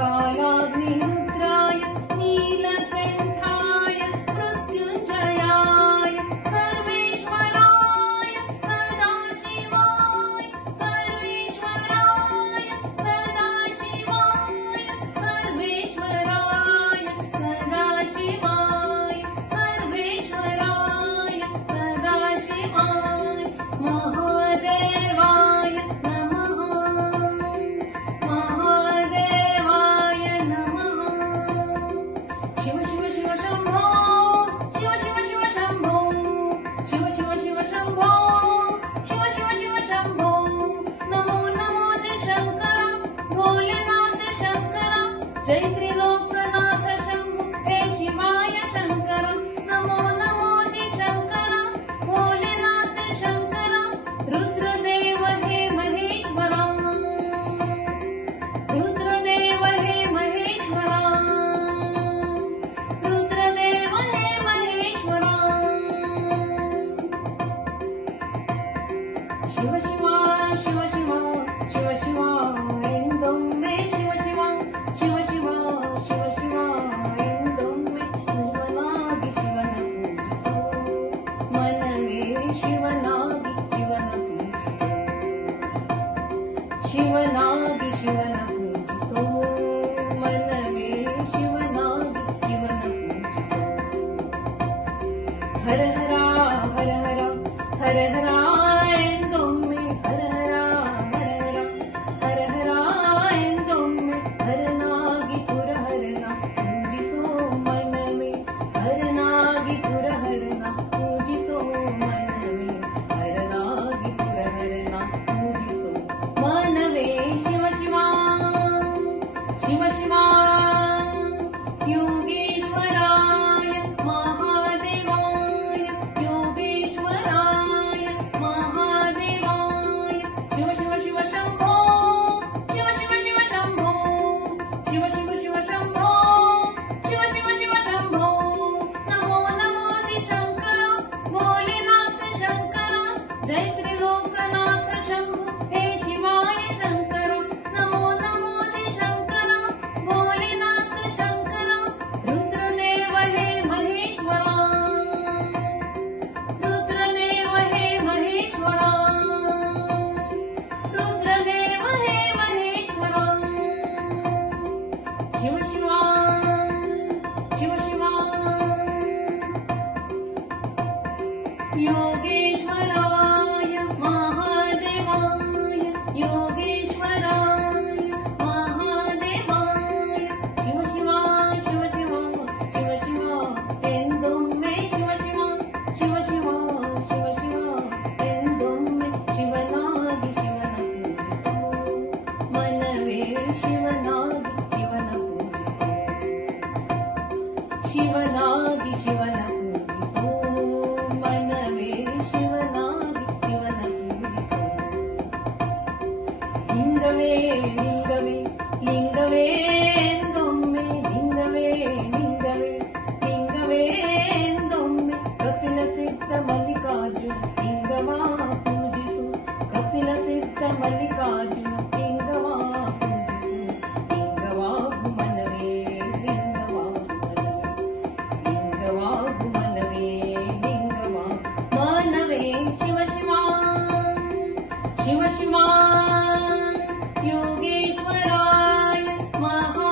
कालाग्निरुद्राय नीलकण्ठाय मृत्युञ्जयाय सर्वेश्वराय सदाशिवाय सर्वेश्वराय सदाशिवाय सर्वेश्वराय सदाशिवाय सर्वेश्वराय सदाशिवाय महादेवाय नमः महादेवाय नमः शिव शिव शिव शंभो शिव शिव शिव शंभो शिव शिव शिव शंभो शिव शिव शिव शंभो नमो नमो जय शंकरा भोलेनाथ शंकरा जय त्रिलोकनाथ शंभो हे शिवाय शंकरा नमो नमो जय शंकरा भोलेनाथ शंकरा रुद्रदेव हे महेश्वरा रुद्रदेव हे महेश्वरा रुद्रदेव हे महेश्वरा शिव शिवा शिव शिवा शिव शिवा ಎಂದೊಮ್ಮೆ ಶಿವ ಶಿವ ಶಿವ ಶಿವ ಶಿವ ಶಿವ ಎಂದೊಮ್ಮೆ ನಿರ್ಮಲಾಗಿ ಶಿವನ ಪೂಜಿಸು ಮನವೇ ಶಿವನಾಗಿ ಶಿವನ ಪೂಜಿಸು ಶಿವನಾಗಿ ಶಿವನ ಪೂಜಿಸು ಮನವೇ ಶಿವನಾಗಿ ಶಿವನ ಪೂಜಿಸು ಹರ ಹರ ಹರ ಹರ ಹರ ಹರ ಎಂದೊಮ್ಮೆ ಹರ ಹರ ಹರ ಹರ ಹರ ಹರ ಎಂದೊಮ್ಮೆ ಹರನಾಗಿ ಪುರಹರನ ಪೂಜಿಸೋ ಮನವೇ ಹರನಾಗಿ ಪುರಹರನ ಪೂಜಿಸೋ ಮನವೇ ಹರನಾಗಿ ಪುರಹರನ ಪೂಜಿಸೋ ಮನವೇ ಶಿವ ಶಿವ ಶಿವ ಶಿವ ಯೋಗೇಶ್ವರಾಯ ಮಹಾದೇವಾಯ ಯೋಗೇಶ್ವರಾಯ ಮಹಾದೇವಾಯ ಶಿವ ಶಿವ ಶಿವ ಶಂಭೋ ಶಿವ ಶಿವ ಶಿವ ಶಂಭೋ ಶಿವ ಶಿವ ಶಿವ ಶಂಭೋ ಶಿವ ಶಿವ ಶಿವ ಶಂಭೋ ನಮೋ ನಮೋ ಜಿ ಶಂಕರ ಭೋಲೆನಾಥ ಶಂಕರ ಜಯ ತ್ರಿಲೋಕನಾಥ ಶಂಭೋ ಹೇ ಶಿವಾಯ ಶಂಕರ ನಮೋ ನಮೋ ಜಿ ಶಂಕರ ಭೋಲೆನಾಥ ಶಂಕರ रुद्रदेव हे महेश्वरा रुद्रदेव हे महेश्वरा रुद्रदेव हे महेश्वरा शिव शिवा शिव शिवा योगेश्वराय महादेवाय योगेश्वराय महादेवाय शिव शिवा शिव शिवा शिव शिवा ಎಂದೊಮ್ಮೆ ಶಿವ ಶಿವ ಶಿವ ಶಿವ ಶಿವ ಶಿವ ಎಂದೊಮ್ಮೆ ಶಿವನಾಗಿ ಶಿವನ ಪೂಜಿಸು ಮನವೇ ಶಿವನಾಗಿ ಶಿವನ ಪೂಜಿಸು ಶಿವನಾಗಿ ಶಿವನ ಪೂಜಿಸು ಮನವೇ ಶಿವನಾಗಿ ಶಿವನ ಪೂಜಿಸು ಲಿಂಗವೇ ಲಿಂಗವೇ ಲಿಂಗವೇ ಎಂದೊಮ್ಮೆ ಲಿಂಗವೇ ಲಿಂಗವೇ ಲಿಂಗವೇ ಎಂದೊಮ್ಮೆ ಕಪಿಲ ಸಿದ್ಧ ಮಲ್ಲಿಕಾರ್ಜುನ ಲಿಂಗವಾ ಪೂಜಿಸು ಕಪಿಲ ಸಿದ್ಧ ಮಲ್ಲಿಕಾರ್ಜುನ ಲಿಂಗವಾ ಪೂಜಿಸು ಲಿಂಗವಾಗು ಮನವೇ ಲಿಂಗವಾಗು ಮನವೇ ಲಿಂಗವಾಗು ಮನವೇ ಲಿಂಗವಾಗು ಮನವೇ ಶಿವ ಶಿವ ಶಿವ ಶಿವ योगेश्वराय महा